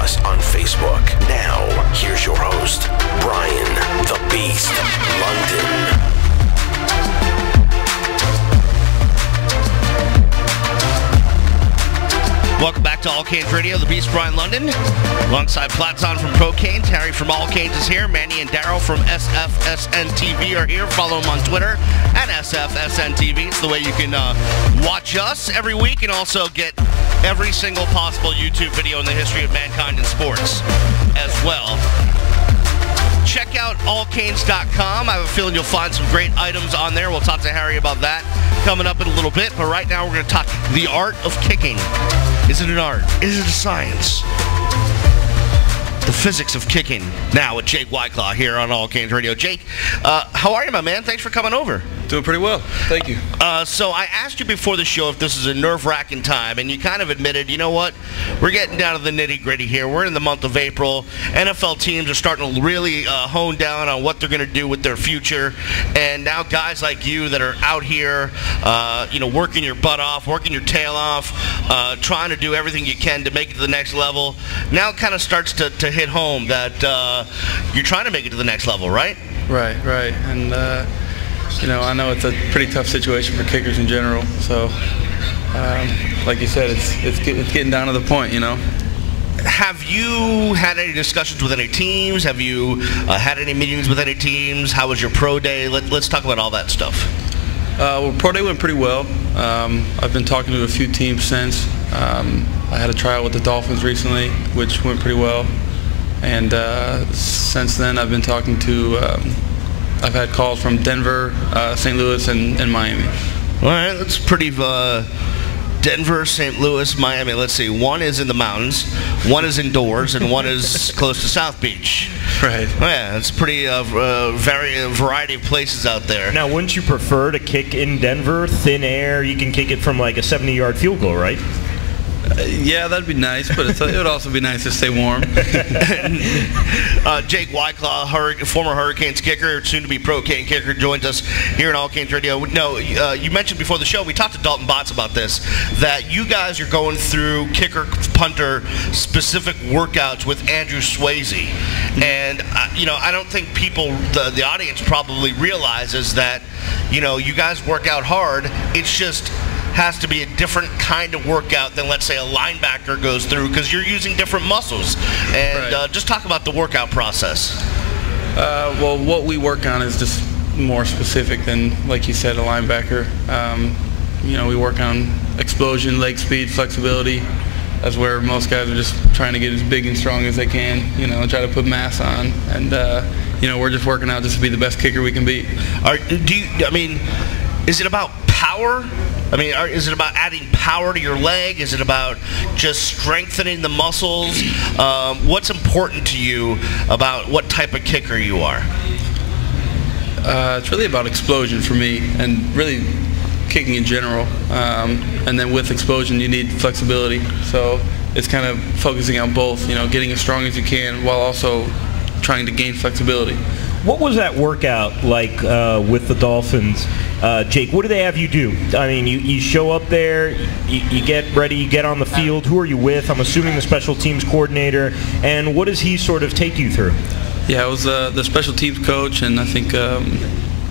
us on Facebook. Now, here's your host, Brian the Beast London. Welcome back to allCanes Radio, the Beast Brian London, alongside Platon from allCanes. Harry from allCanes is here. Manny and Daryl from SFSN TV are here. Follow them on Twitter at SFSN TV. It's the way you can watch us every week and also get every single possible YouTube video in the history of mankind and sports as well. Check out allcanes.com. I have a feeling you'll find some great items on there. We'll talk to Harry about that coming up in a little bit. But right now we're going to talk the art of kicking. Is it an art? Is it a science? The physics of kicking. Now with Jake Wyclaw here on allCanes Radio. Jake, how are you, my man? Thanks for coming over. Doing pretty well. Thank you. So I asked you before the show if this is a nerve-wracking time, and you kind of admitted, you know what, we're getting down to the nitty-gritty here. We're in the month of April. NFL teams are starting to really hone down on what they're going to do with their future, and now guys like you that are out here, working your butt off, working your tail off, trying to do everything you can to make it to the next level, now it kind of starts to hit home that you're trying to make it to the next level, right? Right. And, I know it's a pretty tough situation for kickers in general. So, like you said, it's getting down to the point, Have you had any discussions with any teams? Have you had any meetings with any teams? How was your pro day? Let's talk about all that stuff. Well, pro day went pretty well. I've been talking to a few teams since. I had a tryout with the Dolphins recently, which went pretty well. And since then, I've been talking to I've had calls from Denver, St. Louis, and Miami. All right, that's pretty Denver, St. Louis, Miami. Let's see. One is in the mountains, one is indoors, and one is close to South Beach. Right. Oh, yeah, it's pretty variety of places out there. Now, wouldn't you prefer to kick in Denver, thin air? You can kick it from like a 70-yard field goal, right? Yeah, that'd be nice, but it would also be nice to stay warm. Jake Wyclaw, former Hurricanes kicker, soon-to-be pro-Cane kicker, joins us here at allCanes Radio. No, you mentioned before the show, we talked to Dalton Botts about this, that you guys are going through kicker-punter specific workouts with Andrew Swayze. And, I don't think people, the audience probably realizes that, you guys work out hard. It's just has to be a different kind of workout than, let's say, a linebacker goes through because you're using different muscles. And right. Just talk about the workout process. Well, what we work on is just more specific than, like you said, a linebacker. We work on explosion, leg speed, flexibility. That's where most guys are just trying to get as big and strong as they can, try to put mass on. And, we're just working out just to be the best kicker we can be. Is it about power? Is it about adding power to your leg? Is it about just strengthening the muscles? What's important to you about what type of kicker you are? It's really about explosion for me, and really kicking in general. And then with explosion, you need flexibility. So it's kind of focusing on both, getting as strong as you can while also trying to gain flexibility. What was that workout like with the Dolphins? Jake, what do they have you do? You show up there, you get ready, you get on the field. Who are you with? I'm assuming the special teams coordinator. And what does he sort of take you through? Yeah, it was the special teams coach, and I think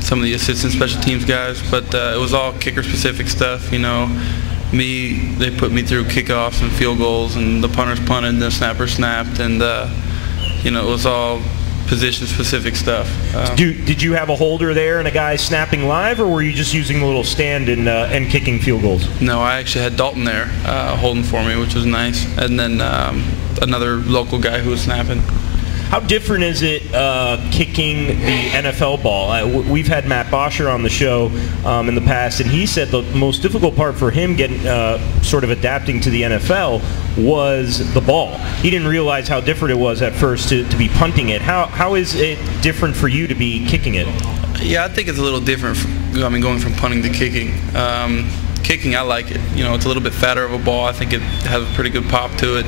some of the assistant special teams guys. But it was all kicker-specific stuff. They put me through kickoffs and field goals, and the punters punted, and the snapper snapped, and it was all position-specific stuff. Did you have a holder there and a guy snapping live, or were you just using the little stand and kicking field goals? No, I actually had Dalton there holding for me, which was nice, and then another local guy who was snapping. How different is it kicking the NFL ball? We've had Matt Bosher on the show in the past, and he said the most difficult part for him getting sort of adapting to the NFL was the ball. He didn't realize how different it was at first to be punting it. How is it different for you to be kicking it? Yeah, I think it's a little different. Going from punting to kicking. Kicking, I like it. It's a little bit fatter of a ball. I think it has a pretty good pop to it.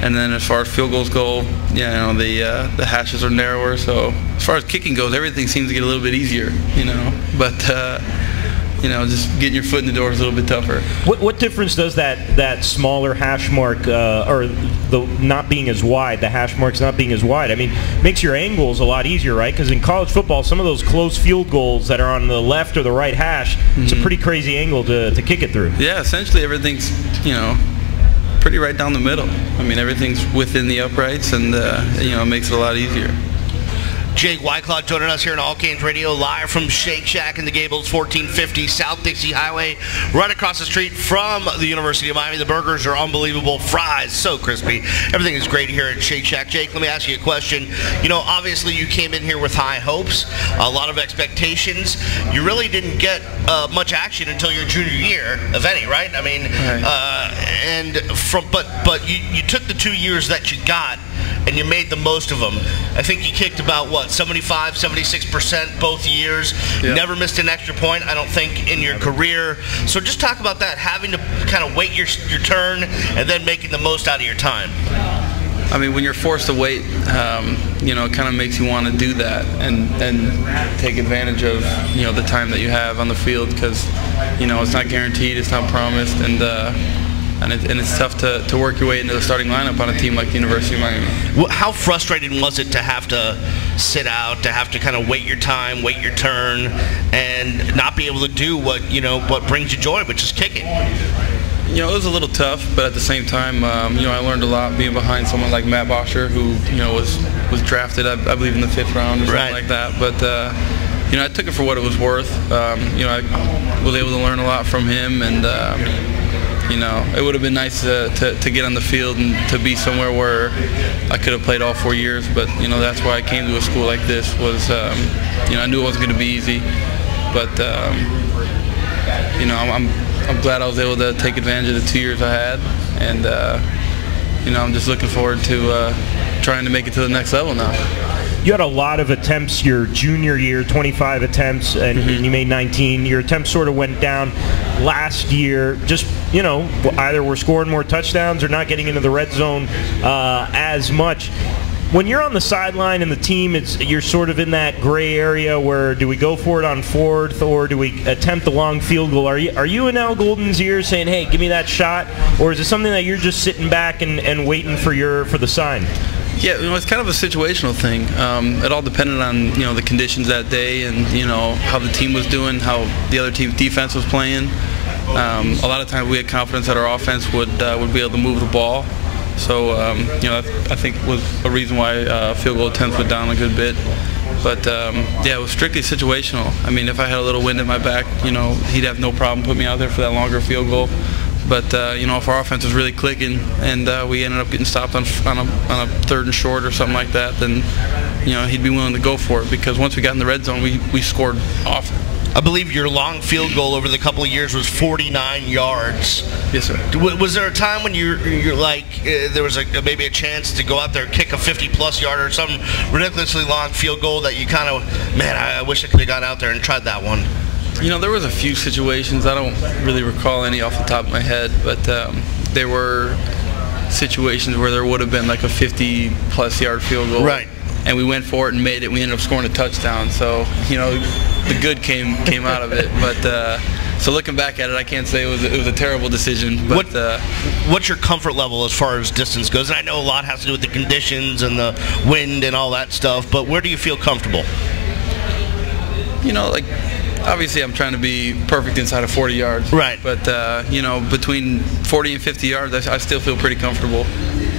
And then as far as field goals go, the hashes are narrower. So as far as kicking goes, everything seems to get a little bit easier, But just getting your foot in the door is a little bit tougher. What difference does that smaller hash mark, or the not being as wide, the hash marks not being as wide, I mean, makes your angles a lot easier, right? Because in college football, some of those close field goals that are on the left or the right hash, it's a pretty crazy angle to kick it through. Yeah, essentially everything's, pretty right down the middle. I mean, everything's within the uprights, and, it makes it a lot easier. Jake Wycliffe joining us here on allCanes Radio, live from Shake Shack in the Gables, 1450 South Dixie Highway, right across the street from the University of Miami. The burgers are unbelievable. Fries, so crispy. Everything is great here at Shake Shack. Jake, let me ask you a question. Obviously you came in here with high hopes, a lot of expectations. You really didn't get much action until your junior year, if any, right? I mean, right. But you took the 2 years that you got, and you made the most of them. I think you kicked about, 75, 76% both years. Yep. Never missed an extra point, I don't think, in your career. So just talk about that, having to kind of wait your turn and then making the most out of your time. I mean, when you're forced to wait, it kind of makes you want to do that and take advantage of, the time that you have on the field, because, it's not guaranteed, it's not promised, and it's tough to work your way into the starting lineup on a team like the University of Miami. Well, how frustrating was it to have to sit out, to have to kind of wait your time, wait your turn, and not be able to do what brings you joy, which is kicking? It was a little tough, but at the same time, I learned a lot being behind someone like Matt Bosher, who was drafted, I believe, in the 5th round or something like that. But I took it for what it was worth. I was able to learn a lot from him, and it would have been nice to get on the field and to be somewhere where I could have played all 4 years. But that's why I came to a school like this. Was I knew it wasn't going to be easy, but I'm glad I was able to take advantage of the 2 years I had, and I'm just looking forward to trying to make it to the next level now. You had a lot of attempts your junior year, 25 attempts, and you made 19. Your attempts sort of went down last year. Just, either we're scoring more touchdowns or not getting into the red zone as much. When you're on the sideline and the team, you're sort of in that gray area where do we go for it on 4th or do we attempt the long field goal? Are you in Al Golden's ear saying, hey, give me that shot? Or is it something that you're just sitting back and waiting for the sign? Yeah, it's kind of a situational thing. It all depended on the conditions that day, and how the team was doing, how the other team's defense was playing. A lot of times we had confidence that our offense would be able to move the ball. So I think was a reason why field goal attempts went down a good bit. But it was strictly situational. I mean, if I had a little wind in my back, he'd have no problem putting me out there for that longer field goal. But if our offense was really clicking and we ended up getting stopped on a 3rd and short or something like that, then he'd be willing to go for it, because once we got in the red zone, we scored often. I believe your long field goal over the couple of years was 49 yards. Yes, sir. Was there a time when you're like there was maybe a chance to go out there and kick a 50-plus yard or some ridiculously long field goal that you kind of, man, I wish I could have got out there and tried that one? There was a few situations. I don't really recall any off the top of my head, but there were situations where there would have been like a 50-plus yard field goal. Right. And we went for it and made it. We ended up scoring a touchdown. So, the good came out of it. But so looking back at it, I can't say it was a terrible decision. But what's your comfort level as far as distance goes? And I know a lot has to do with the conditions and the wind and all that stuff. But where do you feel comfortable? Obviously, I'm trying to be perfect inside of 40 yards. Right. But, between 40 and 50 yards, I still feel pretty comfortable.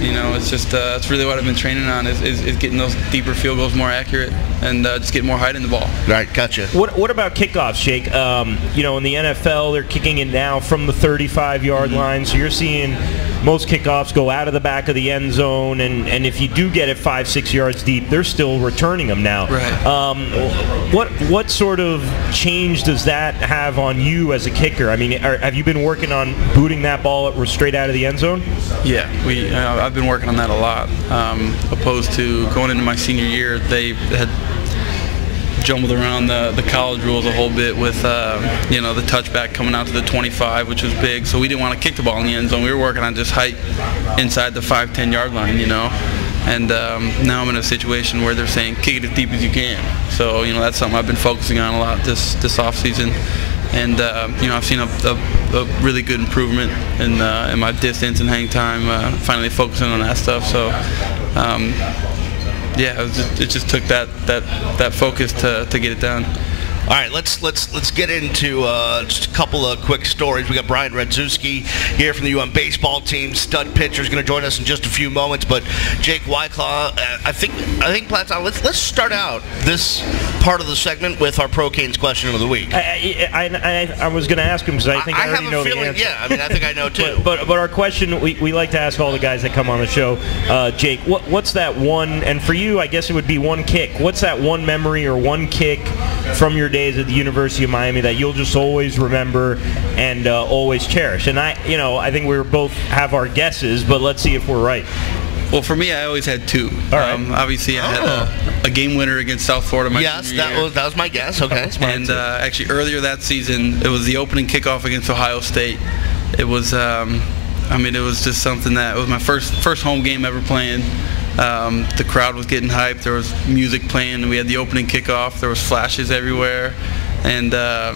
It's just that's really what I've been training on is getting those deeper field goals more accurate and just getting more height in the ball. Right, gotcha. What about kickoffs, Jake? In the NFL, they're kicking it now from the 35-yard line, so you're seeing most kickoffs go out of the back of the end zone, and if you do get it 5-6 yards deep, they're still returning them now. Right. What sort of change does that have on you as a kicker? I mean, have you been working on booting that ball straight out of the end zone? Yeah, I've been working on that a lot. Opposed to going into my senior year, they had jumbled around the college rules a whole bit with the touchback coming out to the 25, which was big. So we didn't want to kick the ball in the end zone. We were working on just height inside the 5-10 yard line, And now I'm in a situation where they're saying kick it as deep as you can. So that's something I've been focusing on a lot this off season. And I've seen a really good improvement in my distance and hang time. Finally focusing on that stuff. So it just took that focus to get it done. All right, let's get into just a couple of quick stories. We got Brian Radzewski here from the UM baseball team. Stud pitcher is going to join us in just a few moments. But Jake Wyclaw, I think Platzon. Let's start out this part of the segment with our ProCanes question of the week. I was going to ask him because I think I already know the answer. Yeah, I mean I think I know too. but our question we like to ask all the guys that come on the show, Jake. What's that one? And for you, I guess it would be one kick. What's that one memory or one kick from your days at the University of Miami that you'll just always remember and always cherish? And I think we both have our guesses, but let's see if we're right. Well, for me, I always had two. All right. Obviously, I had a game winner against South Florida my senior year. That was my guess. Okay. And actually, earlier that season, it was the opening kickoff against Ohio State. It was, it was just something that it was my first home game ever playing. The crowd was getting hyped. There was music playing. We had the opening kickoff. There was flashes everywhere, and our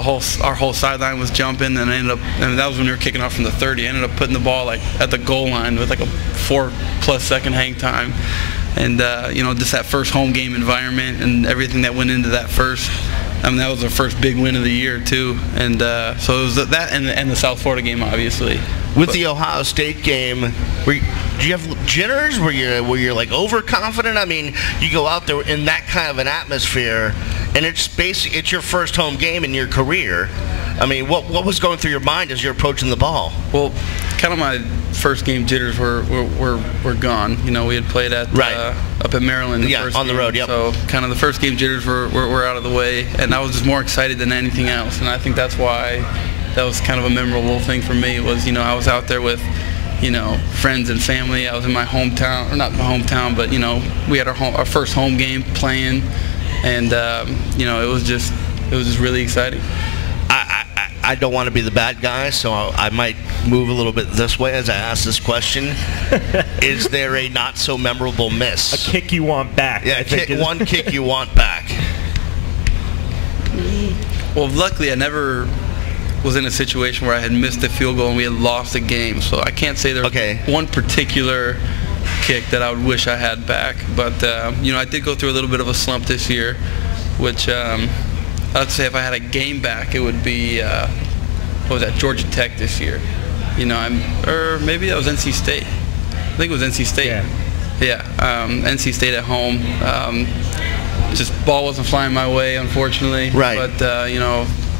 whole sideline was jumping. And that was when we were kicking off from the 30. I ended up putting the ball at the goal line with a 4+ second hang time, and just that first home game environment and everything that went into that first. That was our first big win of the year too, and so it was that and the South Florida game, obviously. With the Ohio State game, do you have jitters? Were you like overconfident? I mean, you go out there in that kind of an atmosphere, and it's your first home game in your career. I mean, what was going through your mind as you're approaching the ball? Well, kind of my first game jitters were gone. We had played at up at Maryland. On the road. Yep. So kind of the first game jitters were out of the way, and I was just more excited than anything else. And I think that's why that was kind of a memorable thing for me. Was I was out there with friends and family. I was in my hometown, or not my hometown, but we had our first home game playing, and it was just really exciting. I don't want to be the bad guy, so I might move a little bit this way as I ask this question. Is there a not so memorable miss? A kick you want back. Yeah, one kick you want back. Well, luckily I never was in a situation where I had missed a field goal and we had lost a game, so I can't say there was one particular kick that I would wish I had back. But I did go through a little bit of a slump this year, which I'd say if I had a game back, it would be Georgia Tech this year. Or maybe that was NC State. I think it was NC State. Yeah. NC State at home. Just ball wasn't flying my way, unfortunately. Right. But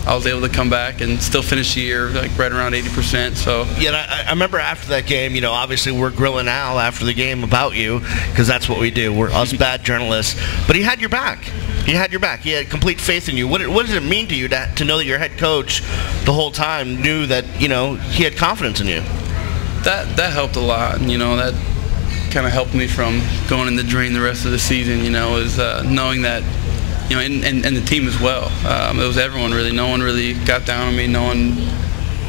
I was able to come back and still finish the year right around 80%. So yeah, I remember after that game. Obviously we're grilling Al after the game about you because that's what we do. We're us bad journalists. But he had your back. He had complete faith in you. What does it mean to you to know that your head coach the whole time knew that he had confidence in you? That helped a lot. That kind of helped me from going in the drain the rest of the season. Is knowing that. And the team as well. It was everyone really. No one really got down on me. No one,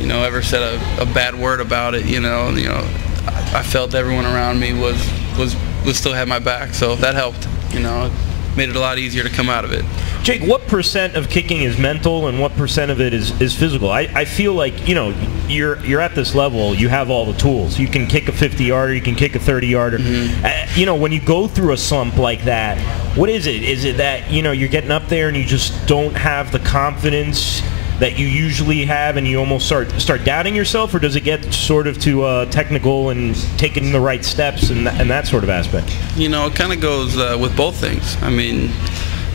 ever said a bad word about it. I felt everyone around me was still had my back. So that helped. It made it a lot easier to come out of it. Jake, what percent of kicking is mental and what percent of it is physical? I feel like, you're at this level, you have all the tools. You can kick a 50-yarder, you can kick a 30-yarder. Mm-hmm. When you go through a slump like that, what is it? Is it that, you're getting up there and you just don't have the confidence that you usually have and you almost start doubting yourself, or does it get sort of to technical and taking the right steps and that sort of aspect? It kind of goes with both things. I mean,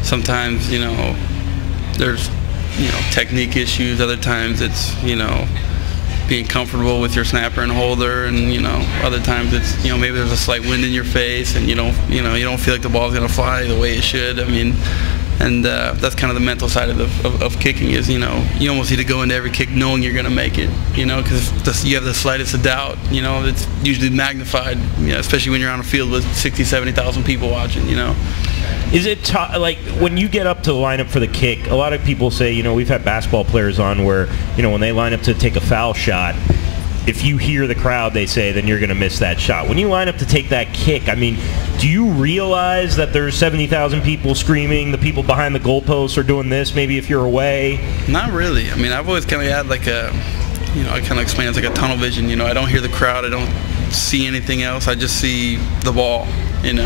sometimes, there's, technique issues. Other times it's, being comfortable with your snapper and holder, and, other times it's, maybe there's a slight wind in your face and you don't feel like the ball's going to fly the way it should. I mean, and that's kind of the mental side of kicking is, you almost need to go into every kick knowing you're going to make it, because you have the slightest of doubt, it's usually magnified, especially when you're on a field with 60,000, 70,000 people watching, Is it like when you get up to line up for the kick, a lot of people say, we've had basketball players on where, when they line up to take a foul shot, if you hear the crowd, they say, then you're going to miss that shot. When you line up to take that kick, I mean, do you realize that there's 70,000 people screaming, the people behind the goalposts are doing this, maybe if you're away? Not really. I mean, I've always kind of had like a, I kind of explain it's like a tunnel vision. I don't hear the crowd. I don't see anything else. I just see the ball, and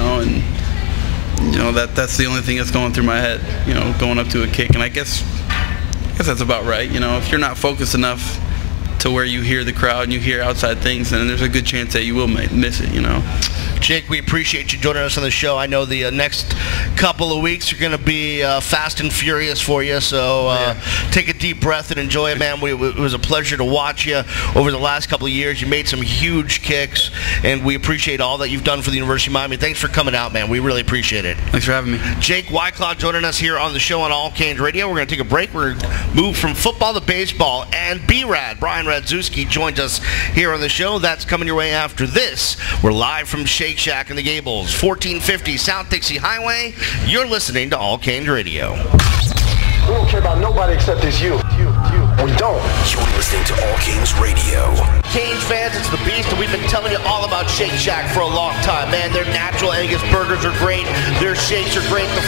that's the only thing that's going through my head, going up to a kick. And I guess that's about right. If you're not focused enough to where you hear the crowd and you hear outside things, then there's a good chance that you will miss it, Jake, we appreciate you joining us on the show. I know the next couple of weeks are going to be fast and furious for you, so take a deep breath and enjoy it, man. It was a pleasure to watch you over the last couple of years. You made some huge kicks, and we appreciate all that you've done for the University of Miami. Thanks for coming out, man. We really appreciate it. Thanks for having me. Jake Wyclaw joining us here on the show on allCanes Radio. We're going to take a break. We're going to move from football to baseball, and B-Rad, Brian Radzewski, joins us here on the show. That's coming your way after this. We're live from Shake Shack in the Gables, 1450 South Dixie Highway. You're listening to allCanes Radio. We don't care about nobody except it's you. We don't. You're listening to allCanes Radio. Canes fans, it's the Beast, and we've been telling you all about Shake Shack for a long time. Man, their natural Angus burgers are great. Their shakes are great. The